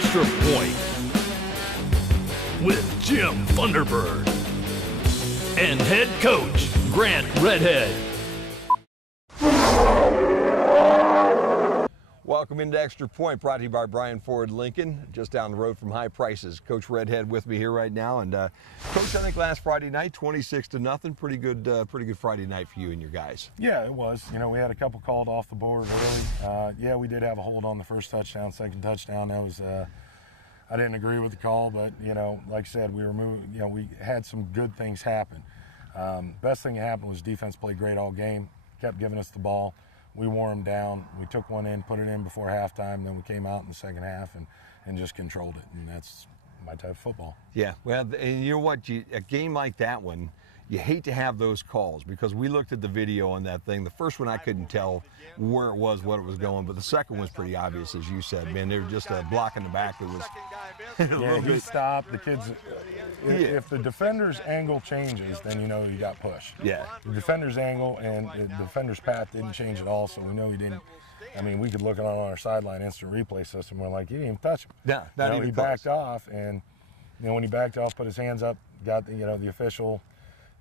Extra Point with Jim Thunderbird and head coach Grant Redhead. Welcome into Extra Point, brought to you by Bryan Ford Lincoln, just down the road from High Prices. Coach Redhead with me here right now, and Coach, I think last Friday night, 26-0, pretty good Friday night for you and your guys. Yeah, it was. You know, we had a couple called off the board early. Yeah, we did have a hold on the first touchdown, second touchdown. That was, I didn't agree with the call, but you know, like I said, we were moving. You know, we had some good things happen. Best thing that happened was defense played great all game, kept giving us the ball. We wore them down. We took one in, put it in before halftime, then we came out in the second half and just controlled it. And that's my type of football. Yeah, well, and you know what? A game like that one, you hate to have those calls because we looked at the video on that thing. The first one I couldn't tell where it was, what it was going, but the second one was pretty obvious, as you said. Man, they were just a block in the back that was yeah, he stopped. The kids, if the defender's angle changes, then you know you got pushed. Yeah. The defender's angle and the defender's path didn't change at all, so we know he didn't. I mean, we could look at it on our sideline instant replay system. We're like, he didn't even touch him. Yeah, not even he close. backed off, and you know when he backed off, put his hands up, got the official.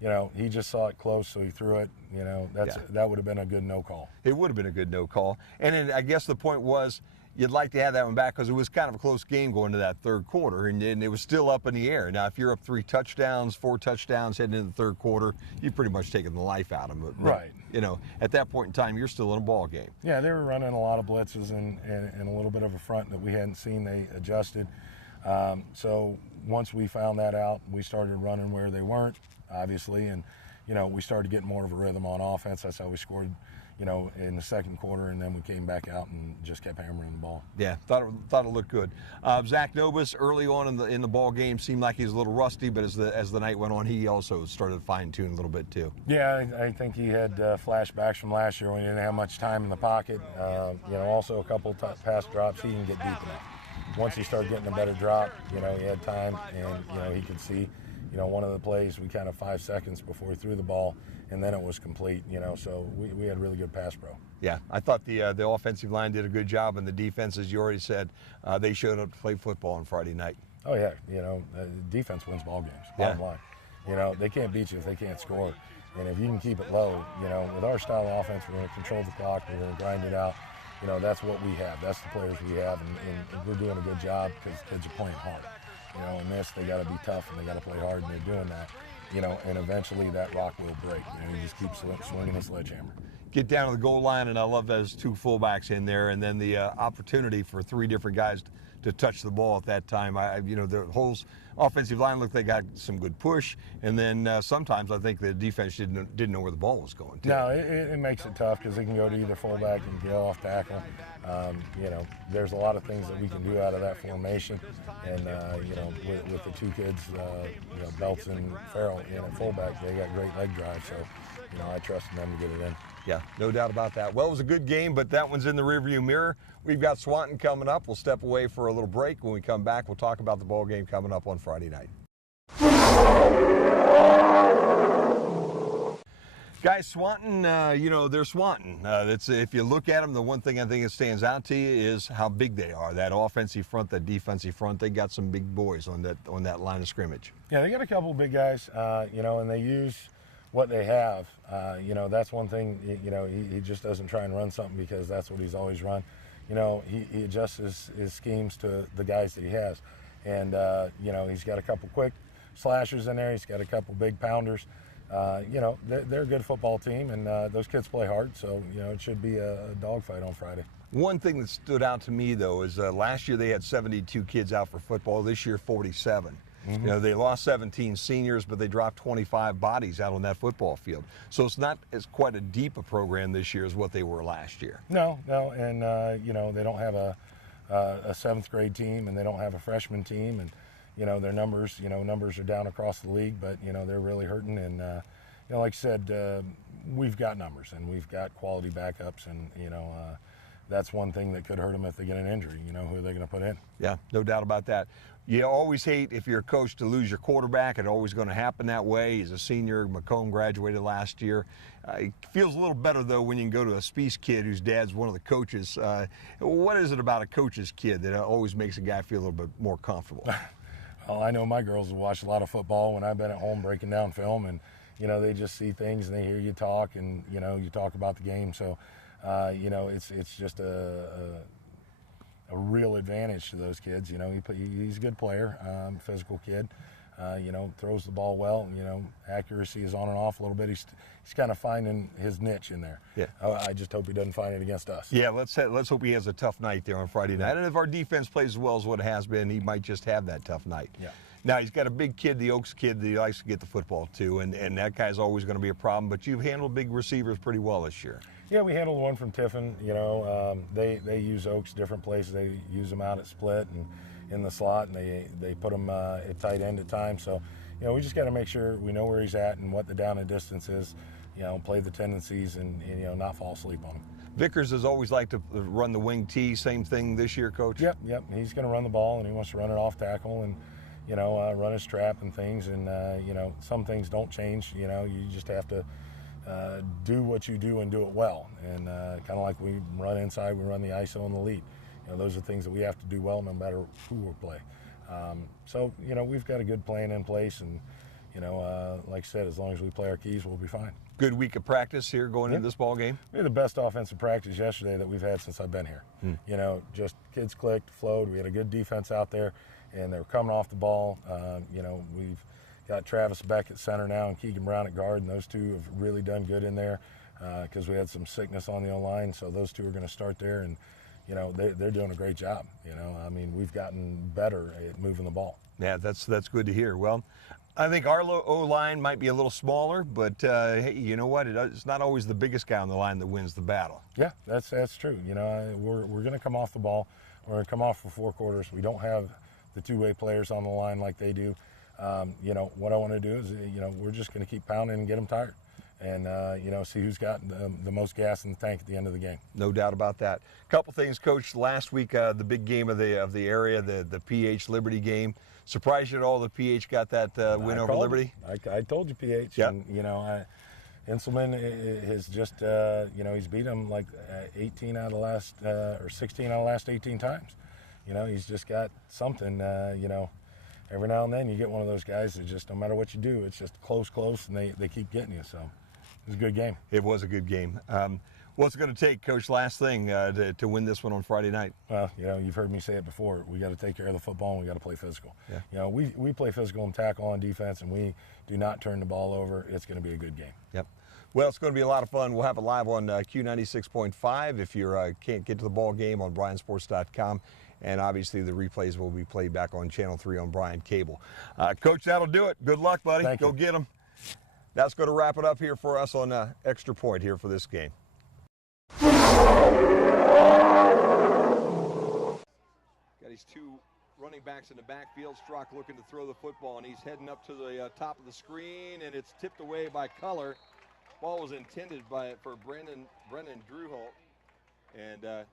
You know, he just saw it close, so he threw it. You know, that would have been a good no call. It would have been a good no call. And then I guess the point was you'd like to have that one back because it was kind of a close game going to that third quarter, and it was still up in the air. Now, if you're up 4 touchdowns heading into the third quarter, you've pretty much taken the life out of them. Right. You know, at that point in time, you're still in a ball game. Yeah, they were running a lot of blitzes and a little bit of a front that we hadn't seen. They adjusted. So once we found that out, we started running where they weren't, obviously, and you know, we started getting more of a rhythm on offense. That's how we scored, you know, in the second quarter, and then we came back out and just kept hammering the ball. Yeah, thought it looked good. Zach Novus early on in the ball game seemed like he was a little rusty, but as the night went on, he also started fine-tuning a little bit too. Yeah, I think he had flashbacks from last year when he didn't have much time in the pocket. You know, also a couple pass drops, he didn't get deep enough. Once he started getting a better drop, you know, he had time, and you know, he could see. You know, one of the plays, we kind of 5 seconds before he threw the ball, and then it was complete, you know, so we had really good pass pro. Yeah, I thought the offensive line did a good job, and the defense, as you already said, they showed up to play football on Friday night. Oh, yeah, you know, defense wins ball games, bottom line. You know, they can't beat you if they can't score, and if you can keep it low, you know, with our style of offense, we're going to control the clock, we're going to grind it out. You know, that's what we have. That's the players we have, and we're doing a good job because kids are playing hard. You know, in this, they got to be tough and they got to play hard, and they're doing that. You know, and eventually that rock will break. You know, you just keep swinging the sledgehammer. Get down to the goal line, and I love those 2 fullbacks in there, and then the opportunity for 3 different guys to touch the ball at that time. You know, the whole offensive line looked like they got some good push, and then sometimes I think the defense didn't know where the ball was going. Too. No, it makes it tough because they can go to either fullback and go off tackle. You know, there's a lot of things that we can do out of that formation, and you know, with the 2 kids, you know, Belts and Farrell in at fullback, they got great leg drive, so you know, I trust them to get it in. Yeah, no doubt about that. Well, it was a good game, but that one's in the rearview mirror. We've got Swanton coming up. We'll step away for a little break. When we come back, we'll talk about the ball game coming up on Friday night. Guys, Swanton, you know, they're Swanton. If you look at them, the one thing I think that stands out to you is how big they are. That offensive front, that defensive front, they got some big boys on that line of scrimmage. Yeah, they got a couple big guys, you know, and they use what they have. You know, that's one thing, you know, he just doesn't try and run something because that's what he's always run. You know, he adjusts his schemes to the guys that he has. And, you know, he's got a couple quick slashers in there. He's got a couple big pounders. You know, they're a good football team, and those kids play hard, so, you know, it should be a dogfight on Friday. One thing that stood out to me, though, is last year they had 72 kids out for football. This year, 47. Mm-hmm. You know, they lost 17 seniors, but they dropped 25 bodies out on that football field. So it's not as quite a deep a program this year as what they were last year. No, and, you know, they don't have a 7th grade team, and they don't have a freshman team, and, you know, their numbers are down across the league, but, you know, they're really hurting. And, you know, like I said, we've got numbers and we've got quality backups, and, you know, that's one thing that could hurt them if they get an injury. You know, who are they going to put in? Yeah, no doubt about that. You always hate, if you're a coach, to lose your quarterback. It's always going to happen that way. He's a senior. Macomb graduated last year. It feels a little better, though, when you can go to a Spies kid whose dad's one of the coaches. What is it about a coach's kid that always makes a guy feel a little bit more comfortable? Well, I know my girls have watched a lot of football when I've been at home breaking down film, and, you know, they just see things and they hear you talk, and, you know, you talk about the game. So, you know, it's just a real advantage to those kids. You know, he's a good player, physical kid. You know, throws the ball well. You know, accuracy is on and off a little bit. He's kind of finding his niche in there. Yeah. I just hope he doesn't find it against us. Yeah, let's hope he has a tough night there on Friday night. And if our defense plays as well as what it has been, he might just have that tough night. Yeah. Now, he's got a big kid, the Oaks kid, that he likes to get the football to, and that guy's always going to be a problem. But you've handled big receivers pretty well this year. Yeah, we handled one from Tiffin. You know, they use Oaks different places. They use them out at split and in the slot, and they put him at tight end at times. So, you know, we just got to make sure we know where he's at and what the down and distance is. You know, play the tendencies and you know, not fall asleep on him. Vickers has always liked to run the wing T. Same thing this year, Coach? Yep. He's going to run the ball, and he wants to run it off tackle and, you know, run his trap and things. And, you know, some things don't change. You know, you just have to do what you do and do it well. And kind of like we run inside, we run the ISO and the lead. You know, those are things that we have to do well no matter who we play. So, you know, we've got a good plan in place, and, you know, like I said, as long as we play our keys, we'll be fine. Good week of practice here going into this ball game? We had the best offensive practice yesterday that we've had since I've been here. You know, just kids clicked, flowed. We had a good defense out there, and they were coming off the ball. You know, we've got Travis Beck at center now and Keegan Brown at guard, and those two have really done good in there because we had some sickness on the O-line, so those two are going to start there. And you know, they're doing a great job. You know, I mean, we've gotten better at moving the ball. Yeah, that's good to hear. Well, I think our O-line might be a little smaller, but hey, you know what? It's not always the biggest guy on the line that wins the battle. Yeah, that's true. You know, we're going to come off the ball. We're going to come off for 4 quarters. We don't have the two-way players on the line like they do. You know, what I want to do is, you know, we're just going to keep pounding and get them tired. And, you know, see who's got the most gas in the tank at the end of the game. No doubt about that. A couple things, Coach. Last week, the big game of the area, the PH Liberty game. Surprised you at all the PH got that win over Liberty? I told you PH. Yep. And, you know, Inselman has just, you know, he's beat him like 18 out of the last, or 16 out of the last 18 times. You know, he's just got something, you know. Every now and then you get one of those guys that just, no matter what you do, it's just close, and they keep getting you. So it was a good game. It was a good game. What's it going to take, Coach, last thing, to win this one on Friday night? Well, you know, you've heard me say it before. We got to take care of the football, and we got to play physical. Yeah. You know, we play physical and tackle on defense, and we do not turn the ball over. It's going to be a good game. Yep. Well, it's going to be a lot of fun. We'll have it live on Q96.5 if you can't get to the ball game on bryansports.com. And obviously the replays will be played back on Channel 3 on Bryan Cable. Coach, that'll do it. Good luck, buddy. Thank you. Go get them. That's going to wrap it up here for us on Extra Point here for this game. Got his two running backs in the backfield. Strock looking to throw the football, and he's heading up to the top of the screen, and it's tipped away by Color. Ball was intended for Brennan Drewholt, and